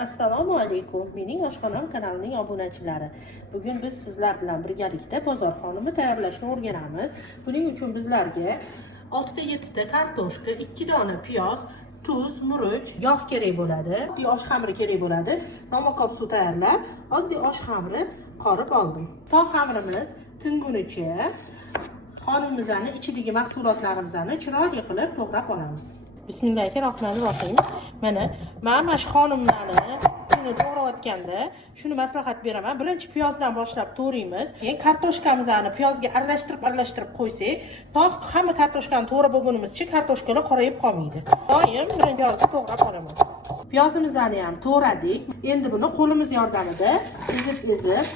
Assalomu alaykum. Mening oshxonam kanalining obunachilari. Bugun biz sizlar bilan birgalikda bozor xonimi tayyorlashni o'rganamiz. Buning uchun bizlarga 6 ta 7 ta kartoshka, 2 dona piyoz, tuz, murch, yog' kerak bo'ladi. Oddiy osh xamiri kerak bo'ladi. Nomakob suv tayyorlab, oddiy osh xamiri qorib oldim. Tog' xamirimiz tingunicha xonimimizning ichidagi mahsulotlarimizni chiroyli qilib to'g'rab olamiz. Bismillahirrohmanirrohim. Mana shu xonimlarni to'g'rayotganda shuni maslahat beraman. Birinchi piyozdan boshlab to'g'raymiz. Keyin kartoshkamizni piyozga aralashtirib qo'ysak, tog' hamma kartoshkani to'g'rab bo'lgunimizcha kartoshkalar qorayib qolmaydi. Doim birinchi piyozni to'g'rab olaman. Piyozimizni ham to'g'radik. Endi buni qo'limiz yordamida ezib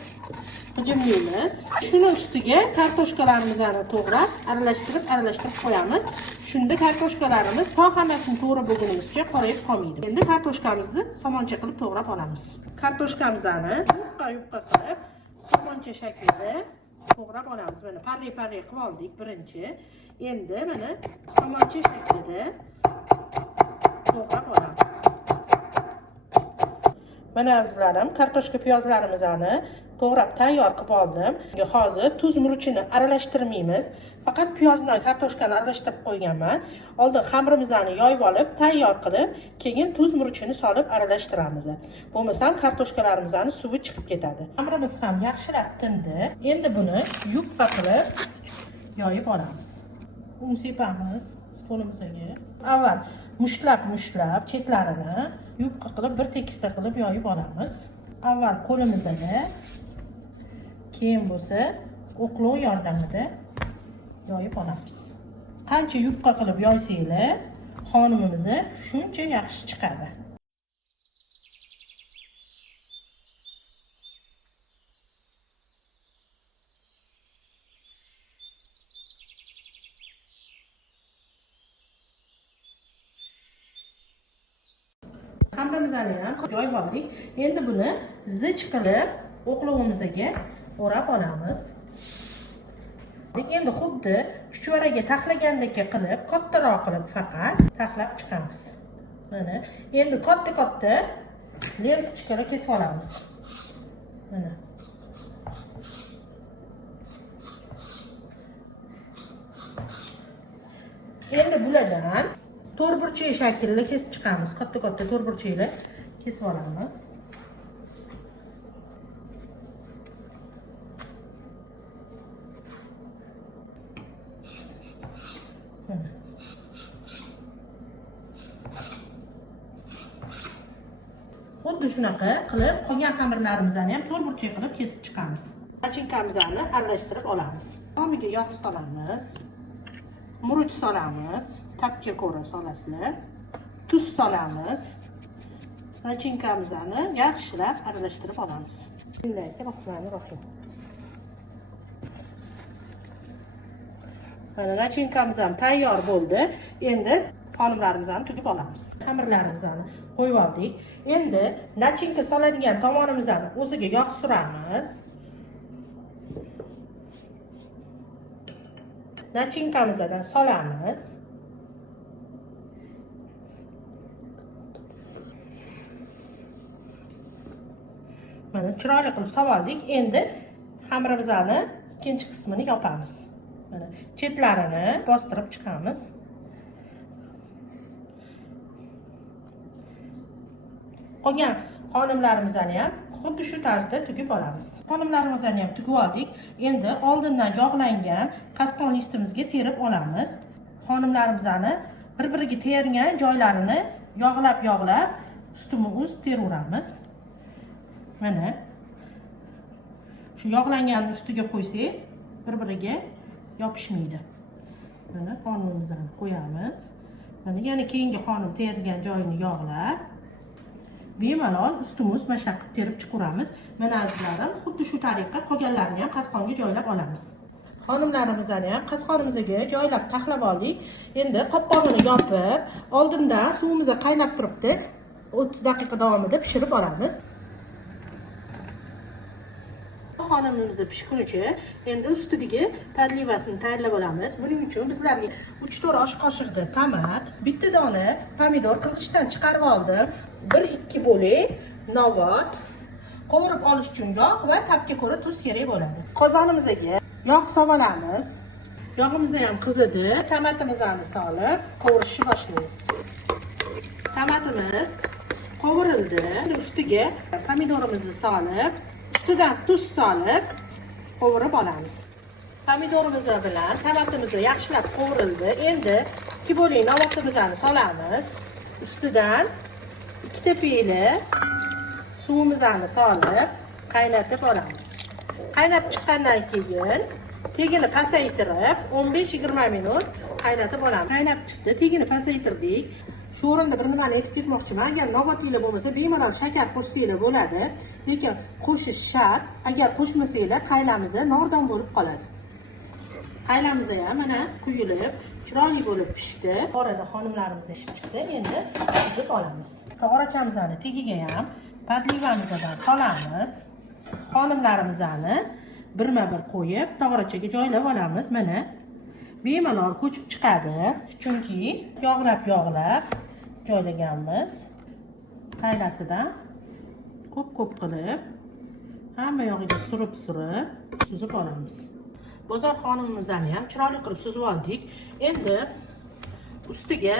hujumlaymiz. Shuni ustiga kartoshkalarimizni to'g'rab, aralashtirib qo'yamiz. Shunda kartoshkalarimiz tog' hammasini to'g'rab bo'lgunimizcha qorayib qolmaydi. Endi kartoshkamizni somoncha qilib to'g'rab olamiz. Kartoshkamizni yupqa qilib, somoncha shaklida to'g'rab olamiz. Mana parli qilib oldik birinchi. Endi mana somoncha shaklida to'g'rab olamiz. Mana azizlarim, kartoshka piyozlarimizni to'g'rab tayyor qilib oldim. Hozir tuz murchini aralashtirmaymiz. Faqat piyoz bilan kartoshkani aralashtirib qo'yganman. Oldin xamirimizni yoyib olib, tayyor qilib, keyin tuz murchini solib aralashtiramiz. Bo'lmasa kartoshkalarimizning suvi chiqib ketadi. Xamirimiz ham yaxshilab tindi. Endi buni yupqa qilib yoyib olamiz. Un sepamiz stolimizdagi. Avval mushtlab chetlarini yupqa qilib bir tekisda qilib yoyib olamiz. Avval qo'limizga, keyin bo'lsa o'qlov yordamida yoyib olamiz. Qancha yupqa qilib yoysanglar, xonimimiz shuncha yaxshi chiqadi. Xamirimizni ham yoyib oldik. Endi buni zich qilib o'qlovimizga o'rab olamiz. Endi xuddi chuchvaraga taxlagandek qilib, kattaroq qilib faqat taxlab chiqamiz. Mana endi katta lentichkalar kesib olamiz. Mana. Endi bulardan to'rtburchak shaklda kesib chiqamiz. Katta to'rtburchaklar kesib olamiz. Xuddi shunaqa qilib, qolgan xamirlarimizni ham to'rtburchak qilib kesib chiqamiz. Nachinkamizni aralashtirib olamiz. Tomiga yog' solamiz. Murch solamiz. Tapga ko'ra solasizlar. Tuz solamiz. Nachinkamizni yaxshilab aralashtirib olamiz. Bismillahirrohmanirrohim. Mana nachinkamiz ham tayyor bo'ldi. Endi xonimlarimizni tugib olamiz. Xamirlarimizni qo'yib oldik. Endi nachinka soladigan tomonimizni o'ziga yog' suramiz. Nachinkamizdan solamiz. Mana chiroyli qilib soldik. Endi xamirimizni ikkinchi qismini yopamiz. Mana chetlarini bostirib chiqamiz. Qolgan xonimlarimizni ham xuddi shu tarzda tugib olamiz. Xonimlarimizni ham tugib oldik. Endi oldindan yog'langan qaston listimizga terib olamiz. Xonimlarimizni bir-biriga tergan joylarini yog'lab ustma-ust teraveramiz. Mana shu yog'langan ustiga qo'ysak, bir-biriga yopishmaydi. Mana xonimimizni qo'yamiz. Mana yana keyingi xonim tergan joyini yog'lab bemalol ustma-ust mashaqqat terib chiqaramiz. Mana azizlarim, xuddi shu tariqa qolganlarini ham qasqonga joylab olamiz. Xonimlarimizni ham qasqonimizga joylab taxlab oldik. Endi qopqog'ini yopib, oldindan suvimiz qaynab turibdi. 30 daqiqa davomida pishirib olamiz. Xonimimizni pishgunicha endi ustiga podlivasini tayyorlab olamiz. Buning uchun bizlarga 3-4 osh qoshiqda tomat, bitta dona pomidor qirg'ichdan chiqarib oldim. 1-2 bo'lak novot, qovurib olish uchun yog' va tabga ko'ra tuz kerak bo'ladi. Qozonimizga yog' solamiz. Yog'imiz ham qizidi. Tomatimizni solib qovurishni boshlaymiz. Tomatimiz qovurildi. Ustiga pomidorimizni solib, ustidan tuz solib qovurib olamiz. Pomidorimiz bilan tomatimiz yaxshilab qovurildi. Endi 2 bo'ling novotimizni solamiz. Ustidan 2 tepeli suvimizni solib qaynatib olamiz. Qaynab chiqqandan keyin tegini pasaytirib 15-20 minut qaynatib olamiz. Qaynab chiqdi, tegini pasaytirdik. Shu o'rinda bir nimani aytib ketmoqchiman. Agar novotinglar bo'lmasa, bemalol shakar qo'shsanglar bo'ladi. Lekin qo'shish shart. Agar qo'shmasanglar, qaylamiz nordon bo'lib qoladi. Qaylamiz ham mana quyilib, chiroyli bo'lib pishdi. Orada xonimlarimiz chiqdi. Endi suzib olamiz. Tog'orachamizni tagiga ham podlivamizdan solamiz. Xonimlarimizni birma-bir qo'yib, tog'orachaga joylab olamiz. Mana bemalol ko'chib chiqadi. Chunki yog'lab joylaganmiz. Qaylasidan ko'p qilib hamma yog'iga surib suzib olamiz. Bozor xonimimizni ham chiroyli qilib suzib oldik. Endi ustiga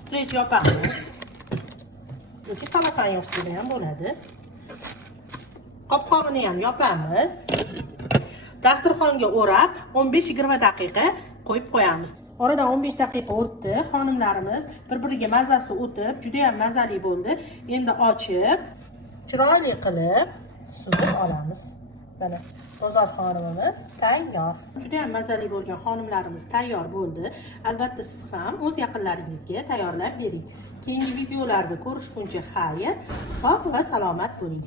strech yopamiz. Yoki salofan yopsa ham bo'ladi. Qopqog'ini ham yopamiz. Dasturxonga o'rab 15-20 daqiqa qo'yib qo'yamiz. Oradan 15 daqiqa o'tdi. Xonimlarimiz bir-biriga mazasi o'tib, juda ham mazali bo'ldi. Endi ochib, chiroyli qilib suzib olamiz. Mana bozor xonimimiz tayyor. Juda ham mazali bo'lgan xonimlarimiz tayyor bo'ldi. Albatta siz ham o'z yaqinlaringizga tayyorlab bering. Keyingi videolarda ko'rishguncha xayr, sog' va salomat bo'ling.